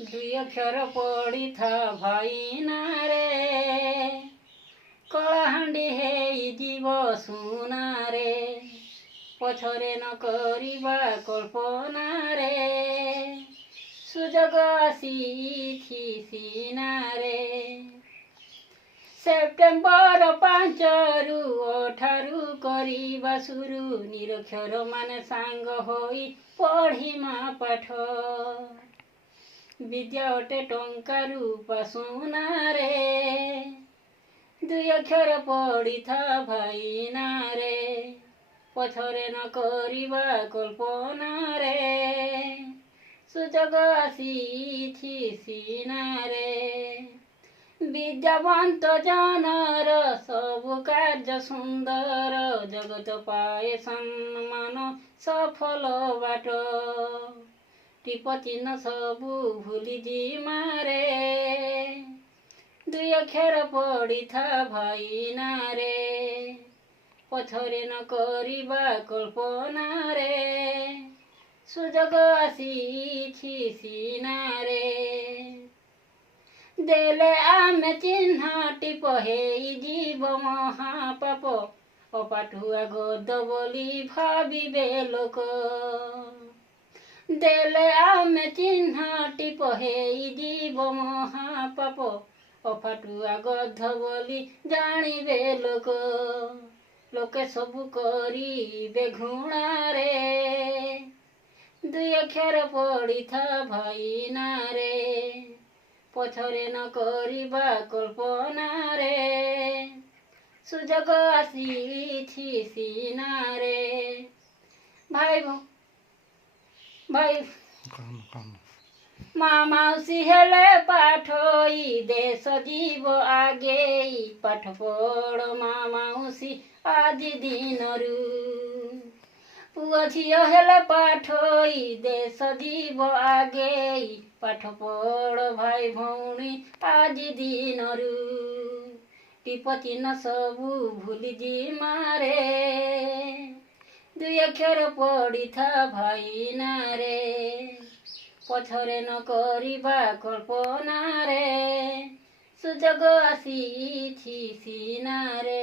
ଦୁଇ ଅକ୍ଷର ପଡ଼ିଥା ଭାଇନାରେ କଳାହାଣ୍ଡି ହେଇଯିବ ସୁନାରେ ପଛରେ ନ କରିବା କଳ୍ପନାରେ ସୁଯୋଗ ଆସିଛି ସିନାରେ ସେପ୍ଟେମ୍ବର 5ରୁ 18 କରିବା ସୁରୁ ନିରକ୍ଷର ମାନେ ସାଙ୍ଗ ହୋଇ ପଢ଼ିମା ପାଠ ବିଦ୍ୟା ଅଟେ ଟଙ୍କା ରୂପା ସୁନାରେ ଦୁଇ ଅକ୍ଷର ପଡ଼ିଥା ଭାଇନାରେ ପଛରେ ନ କରିବା କଳ୍ପନାରେ ସୁଯୋଗ ଆସିଛି ସିନାରେ ବିଦ୍ୟାବନ୍ତ ଜନର ସବୁ କାର୍ଯ୍ୟ ସୁନ୍ଦର ଜଗତ ପାଏ ସମ୍ମାନ ସଫଳ ବାଟ ଟିପ ଚିହ୍ନ ସବୁ ଭୁଲି ଯିମାରେ ଦୁଇ ଅକ୍ଷର ପଡ଼ିଥା ଭାଇନାରେ ପଛରେ ନ କରିବା କଳ୍ପନାରେ ସୁଯୋଗ ଆସିଛି ସିନାରେ ଦେଲେ ଆମେ ଚିହ୍ନ ଟିପ ହେଇଯିବ ମହାପାପ ଅପାଠୁଆ ଗଦ ବୋଲି ଭାବିବେ ଲୋକ ଦେଲେ ଆମେ ଚିହ୍ନ ଟିପ ହେଇଯିବ ମହାପାପ ଅପାଠୁଆ ଗଧ ବୋଲି ଜାଣିବେ ଲୋକ ଲୋକେ ସବୁ କରିବେ ଘୃଣାରେ ଦୁଇ ଅକ୍ଷର ପଡ଼ିଥା ଭାଇନାରେ ପଛରେ ନ କରିବା କଳ୍ପନାରେ ସୁଯୋଗ ଆସିଛି ସିନାରେ ଭାଇ ମା ମାଉସୀ ହେଲେ ପାଠୋଇ ଦେଶ ଯିବ ଆଗେଇ ପାଠ ପଢ଼ ମା ମାଉସୀ ଆଜି ଦିନରୁ ପୁଅ ଝିଅ ହେଲେ ପାଠୋଇ ଦେଶ ଯିବ ଆଗେଇ ପାଠ ପଢ଼ ଭାଇ ଭଉଣୀ ଆଜି ଦିନରୁ ଟିପ ଚିହ୍ନ ସବୁ ଭୁଲି ଯିମାରେ ଦୁଇ ଅକ୍ଷର ପଡ଼ିଥା ଭାଇନାରେ ପଛରେ ନ କରିବା କଳ୍ପନାରେ ସୁଯୋଗ ଆସିଛି ସିନାରେ